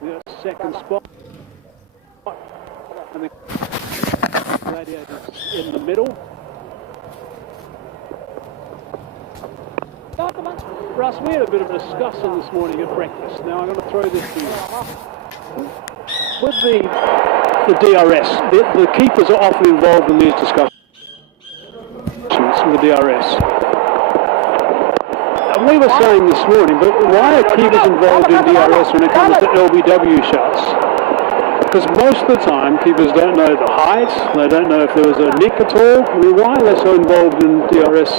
the second spot. And the Gladiators in the middle. Russ, we had a bit of a discussion this morning at breakfast. Now I'm going to throw this to you. With the DRS, the keepers are often involved in these discussions with the DRS. And we were saying this morning, but why are keepers involved in DRS when it comes to LBW shots? Because most of the time, keepers don't know the height, they don't know if there was a nick at all. I mean, why are they so involved in DRS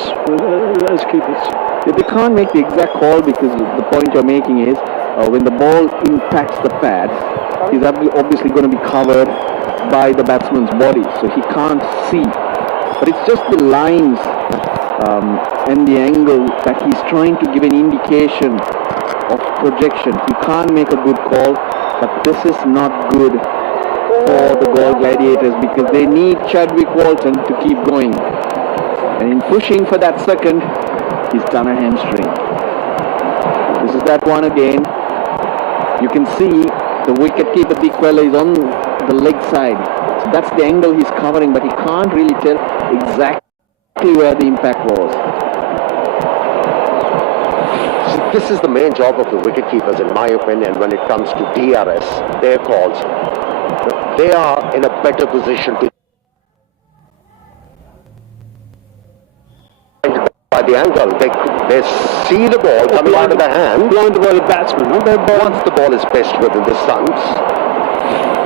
as keepers? They can't make the exact call because the point you're making is when the ball impacts the pad, he's obviously going to be covered by the batsman's body, so he can't see. But it's just the lines and the angle that he's trying to give an indication of projection. He can't make a good call, but this is not good for the Galle Gladiators because they need Chadwick Walton to keep going. And in pushing for that second, he's done a hamstring. This is that one again. You can see the wicketkeeper Dikwela is on the leg side. So that's the angle he's covering, but he can't really tell exactly where the impact was. So this is the main job of the wicketkeepers, in my opinion, when it comes to DRS, their calls. They are in a better position to by the angle. They see the ball coming out of the hand. Blinded by the batsman. Once the ball is pitched within the stumps,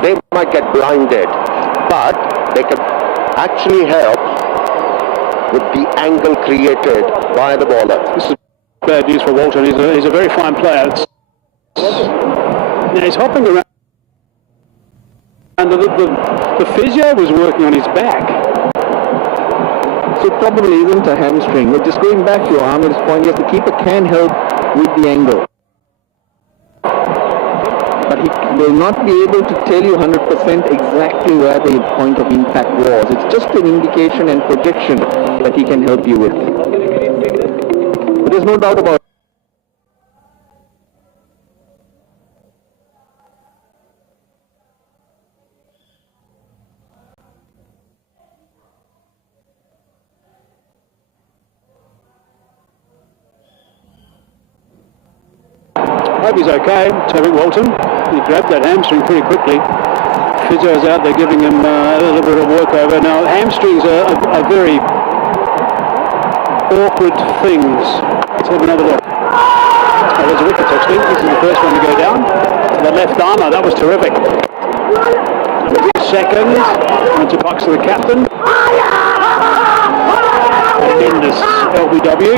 they might get blinded, but they can actually help with the angle created by the bowler. This is bad news for Walton. He's a very fine player. Now he's hopping around. And the physio was working on his back. So it probably isn't a hamstring. But just going back to Amir's point, yes, the keeper can help with the angle. But he will not be able to tell you 100% exactly where the point of impact was. It's just an indication and projection that he can help you with. But there's no doubt about it. I hope he's okay, Chadwick Walton. He grabbed that hamstring pretty quickly. Physio's out there giving him a little bit of work over. Now, hamstrings are very awkward things. Let's have another look. Oh, there's a wicket actually. This is the first one to go down. The left armour, that was terrific. Second, went to box to the captain. Again, this LBW.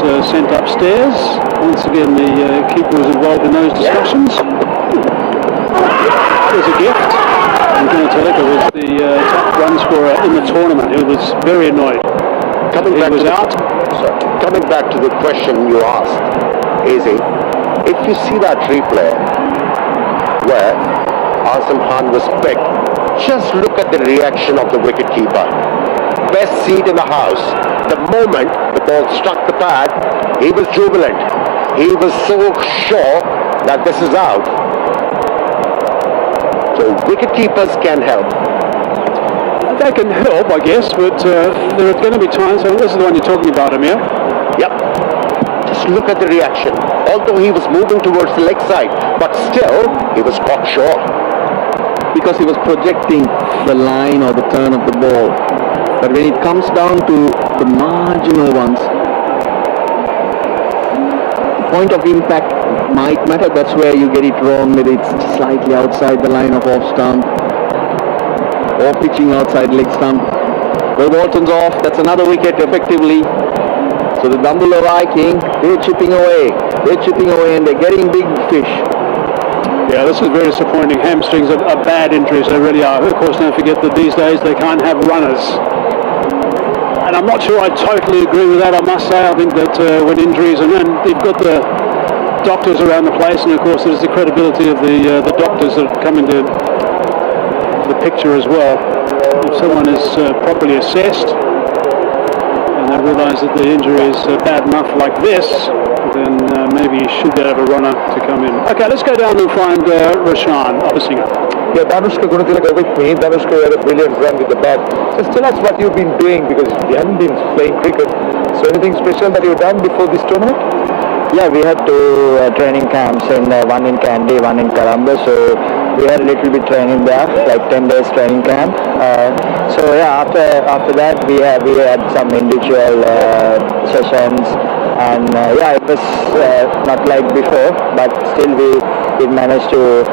Was sent upstairs. Once again, the keeper was involved in those discussions. It was a gift. And Gunatolika was the top run scorer in the tournament. He was very annoyed. Coming back to the question you asked, Izzy, if you see that replay where Azam Khan was picked, just look at the reaction of the wicketkeeper. Best seat in the house. The moment the ball struck the pad, he was jubilant. He was so sure that this is out. So wicket keepers can help. They can help, I guess, but there are going to be times, so this is the one you're talking about, Amir. Yep. Just look at the reaction. Although he was moving towards the leg side, but still, he was caught short. Because he was projecting the line or the turn of the ball. But when it comes down to the marginal ones, the point of impact might matter. That's where you get it wrong, whether it's slightly outside the line of off stump or pitching outside leg stump. Well, Walton's off. That's another wicket effectively. So the Dambulla Vikings, they're chipping away. They're chipping away and they're getting big fish. Yeah, this is very disappointing. Hamstrings are bad injuries, they really are. Of course, don't forget that these days they can't have runners. And I'm not sure I totally agree with that, I must say. I think that when injuries, and they've got the doctors around the place, and of course there's the credibility of the doctors that come into the picture as well. If someone is properly assessed, and they realise that the injury is bad enough like this, then maybe he should be able to run to come in. Okay, let's go down and find Rashan Opasinger. Yeah, Danushka Gunatilaka with me. Danushka had a brilliant run with the bat. Just tell us what you've been doing, because you haven't been playing cricket. So anything special that you've done before this tournament? Yeah, we had two training camps, one in Kandy, one in Colombo. So we had a little bit training there, like 10 days training camp. So yeah, after that we had some individual sessions, and yeah, it was not like before, but still we managed to.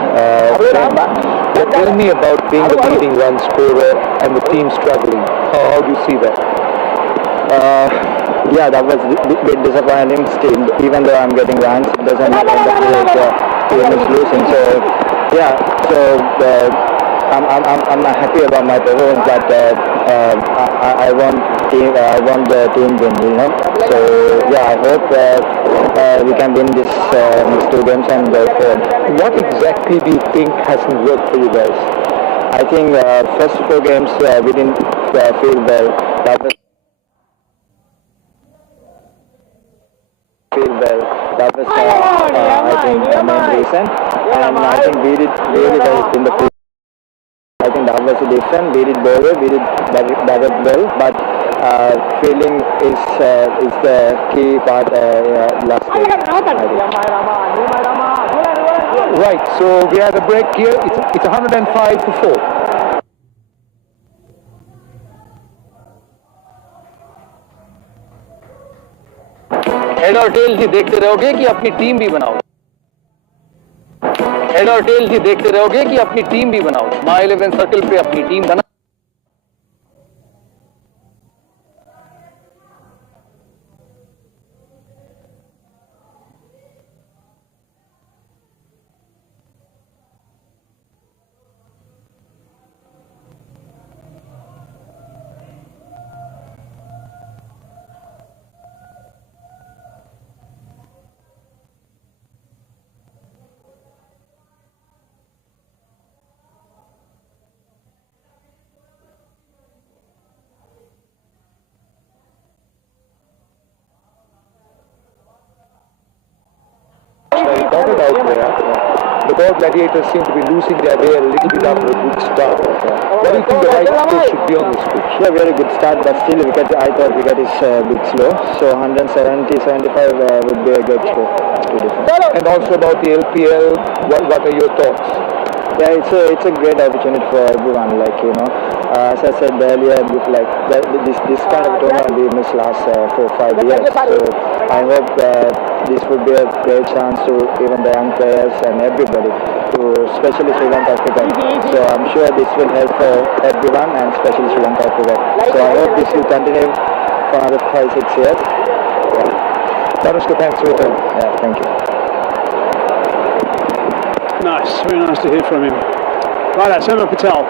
Tell me about being the leading run scorer and the team struggling. How do you see that? Yeah, that was a bit disappointing still. Even though I'm getting runs, it doesn't mean that the team is losing. So yeah, I'm not happy about my performance, but I want the team win, you know. So yeah, I hope we can win this next two games and go forward. What exactly do you think hasn't worked for you guys? I think first 4 games we didn't feel well. That was I think the main reason, and I think we did really well in the field. I think that was the difference. We did well, we did better well, but fielding is the key part last game. Right, so we had a break here. It's 105 for 4. Head और tell ही देखते रहोगे कि अपनी team भी बनाओ। Head और tell ही देखते रहोगे कि अपनी टीम भी बनाओ। माय 11 सर्कल पे अपनी टीम बना। Dotted out there. The Galle Gladiators seem to be losing their way a little bit after a good start. What do you think the right score should be on this pitch? Yeah, very good start, but still I thought wicket is a bit slow. So 170-75 would be a good score. And also about the LPL, what are your thoughts? Yeah, it's a great opportunity for everyone. Like, you know, as I said earlier, this kind of tournament we missed last 4-5 years. So I hope this would be a great chance to even the young players and everybody, to especially Sri Lanka cricket. So I'm sure this will help everyone, and especially Sri Lanka cricket. So I hope this will continue for another 5-6 years. Yeah. Danushka, thanks for your time. Yeah, thank you. Nice, very nice to hear from him. Right, Sama Patel.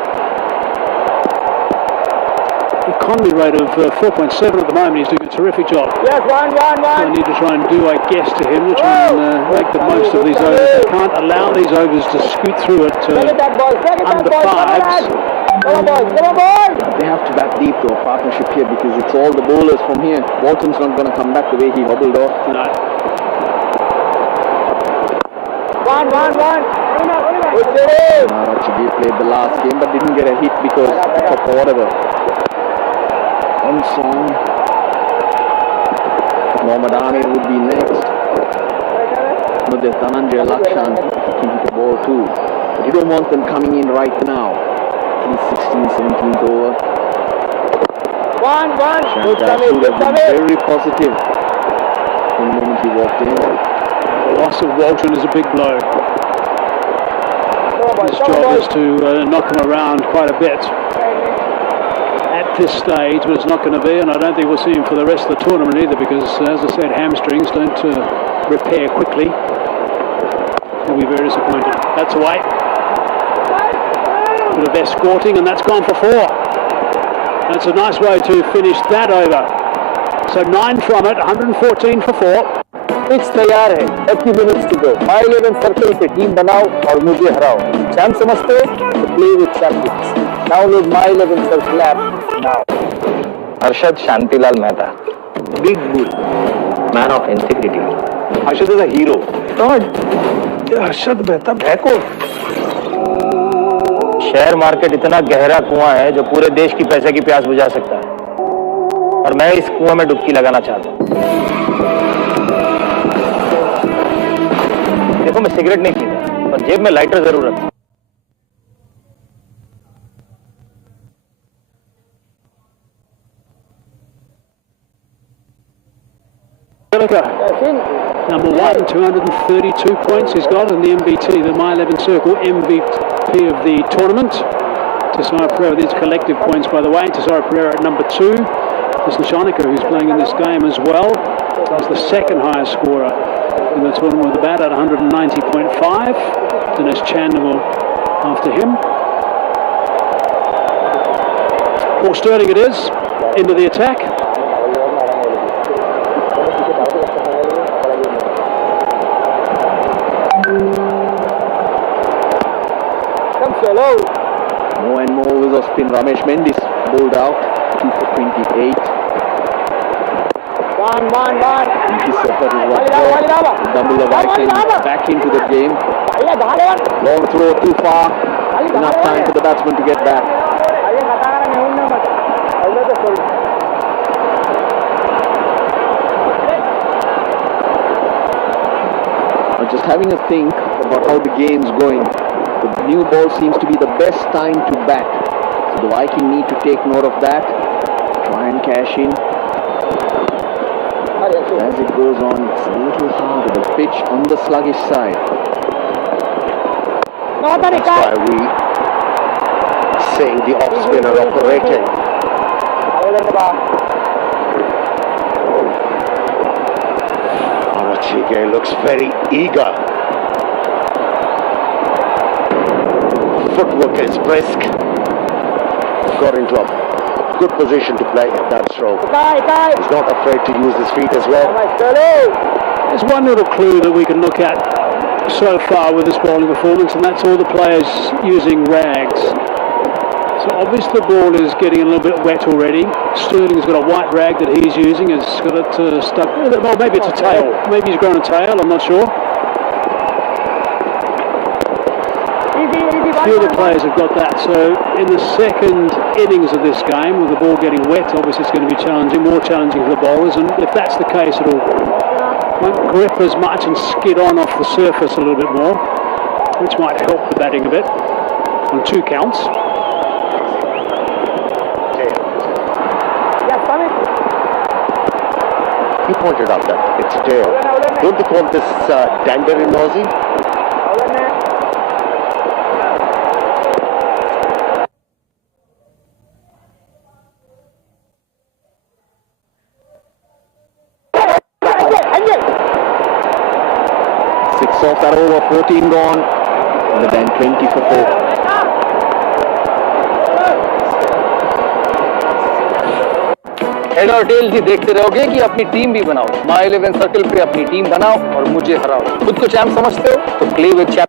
Economy rate of 4.7 at the moment. He's doing a terrific job. Yes, one. I need to try and do, I guess, to him, to try and make the most of these overs. They can't allow these overs to scoot through it under 5s. Come on, boys. They have to bat deep though, partnership here, because it's all the bowlers from here. Walton's not going to come back the way he hobbled off. No. One. He played the last game but didn't get a hit because of whatever. On song. Mohammad would be next. No, there's Dhananjay Lakshan kicking the ball too. But you don't want them coming in right now. He's 16th, 17th over. One. Shankar should have been very positive from the moment he walked in. The loss of Walton is a big blow. His job is to knock him around quite a bit at this stage, but it's not going to be, and I don't think we'll see him for the rest of the tournament either, because, as I said, hamstrings don't repair quickly. He'll be very disappointed. That's away. Bit of escorting, and that's gone for 4. That's a nice way to finish that over. So 9 from it, 114 for 4. Pitch तैयार है, 30 minutes to go. My 11 circle पे team बनाओ और मुझे हराओ। Champ समझते हो तो play with champions. Download my 11 circle app now. Arshad Shantilal Mehta, big bull, man of integrity. Arshad is a hero. Arshad बेहतर है को शेयर मार्केट इतना गहरा कुआं है जो पूरे देश की पैसे की प्यास बुझा सकता है और मैं इस कुआं में डुबकी लगाना चाहता हूं। देखो मैं सिगरेट नहीं पीता पर जेब में लाइटर जरूर रखता हूं। Number 1, 232 points he's got in the MBT, the My 11 Circle MVP of the tournament. Tesara Pereira with his collective points, by the way. Tesara Pereira at number 2. Listen, Shanika, who's playing in this game as well, is the second highest scorer in the tournament with a bat at 190.5. Dinesh Chandimal after him. Paul Sterling it is, into the attack. More and more with a spin. Ramesh Mendis bowled out, 2 for 28. This effort is what Dambulla Vikings back into the game. Long throw too far. Enough time for the batsman to get back. I'm just having a think about how the game's going. The new ball seems to be the best time to bat. So the Viking need to take note of that. Try and cash in. As it goes on, it's a little harder. The pitch on the sluggish side. That's why we saying the off spinner operating. Arachige looks very eager. Footwork is brisk. Got into a good position to play that stroke. He's not afraid to use his feet as well. There's one little clue that we can look at so far with this bowling performance, and that's all the players using rags. So obviously the ball is getting a little bit wet already. Sterling's got a white rag that he's using. It's got it stuck. Well, maybe it's a tail. Maybe he's grown a tail. I'm not sure. A few of the players have got that. So in the second innings of this game, with the ball getting wet, obviously it's going to be challenging, more challenging for the bowlers. And if that's the case, won't grip as much and skid on off the surface a little bit more, which might help the batting a bit on 2 counts. He pointed out that it's a tail. Don't they call this dander in Aussie? Off that over, 14 gone, and then 20 for 4. Head और tell ही देखते रहोगे कि अपनी team भी बनाओ। My 11 circle पे अपनी team बनाओ और मुझे हराओ। खुद को चैंप समझते हो तो play with champ.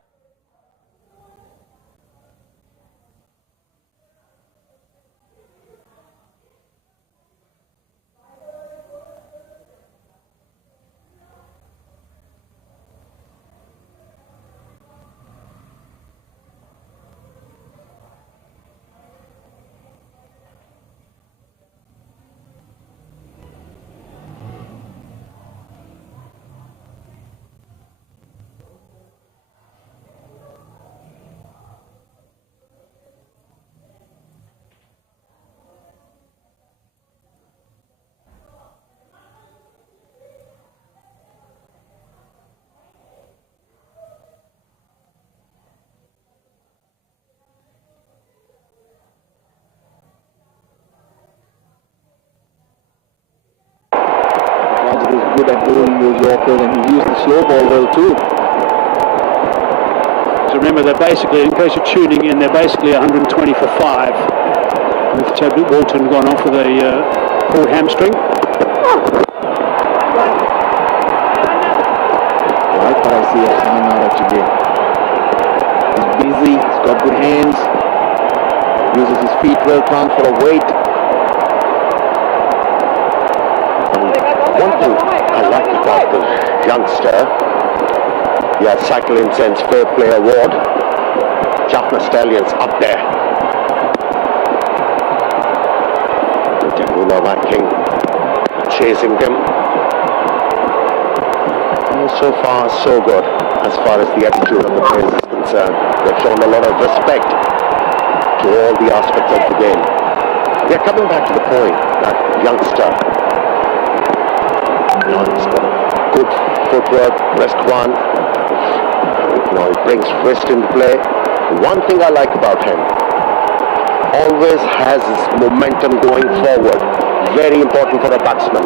Good at bowling those Yorkers, and he used the slow ball well too. So remember, they're basically, in case you're tuning in, they're basically 120 for 5. With Chad Walton gone off with a pulled hamstring. Right, but I see a Samanarach again. He's busy, he's got good hands, uses his feet well, transfer of weight. One thing I like about the youngster. Yeah, Cycle Incense Fair Play Award. Jaffna Stallions up there. The Dambulla Viking chasing them. And so far, so good as far as the attitude of the players is concerned. They've shown a lot of respect to all the aspects of the game. They're coming back to the point, that youngster. He's got good footwork, wrist one. He brings wrist into play. One thing I like about him, always has his momentum going forward. Very important for a batsman.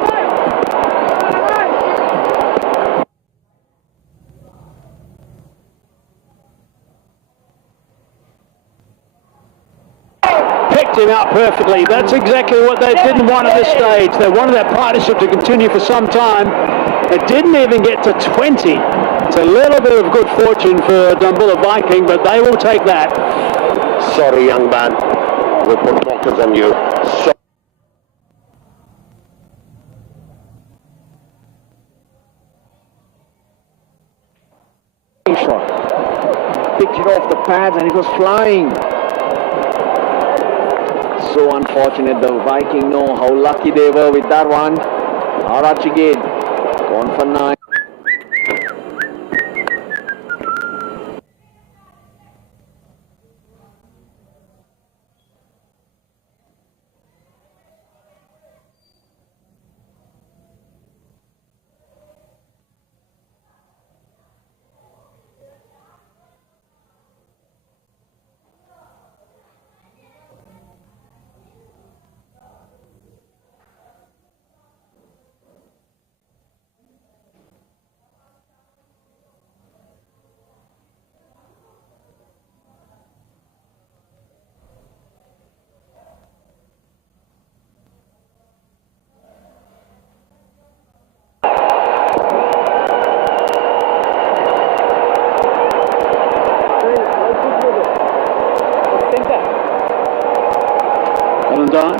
Picked him out perfectly. That's exactly what they didn't want at this stage. They wanted that partnership to continue for some time. It didn't even get to 20. It's a little bit of good fortune for Dambulla Viking, but they will take that. Sorry, young man. We'll put focus on you. Shot. Picked it off the pads and it was flying. So unfortunate. The Viking know how lucky they were with that one. Arach again. Gone for 9.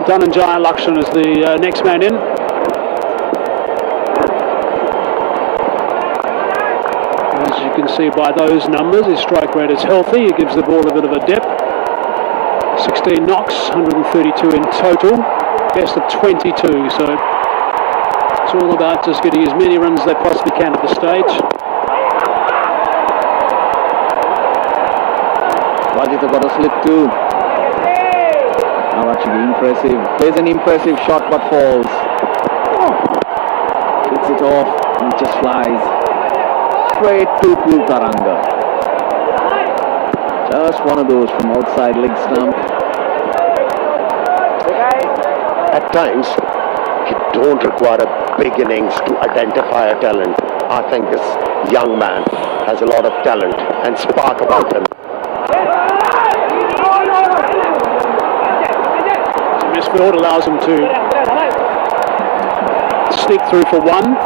Dhananjaya Lakshan is the next man in. As you can see by those numbers, his strike rate is healthy. He gives the ball a bit of a dip. 16 knocks, 132 in total. Best of 22, so it's all about just getting as many runs as they possibly can at the stage. Rajitha got a slip too. Actually impressive. Plays an impressive shot but falls. Hits it off and it just flies straight to Kultaranga. Just one of those from outside leg stump. At times, you don't require a big innings to identify a talent. I think this young man has a lot of talent and spark about him. Misfield allows him to sneak through for one.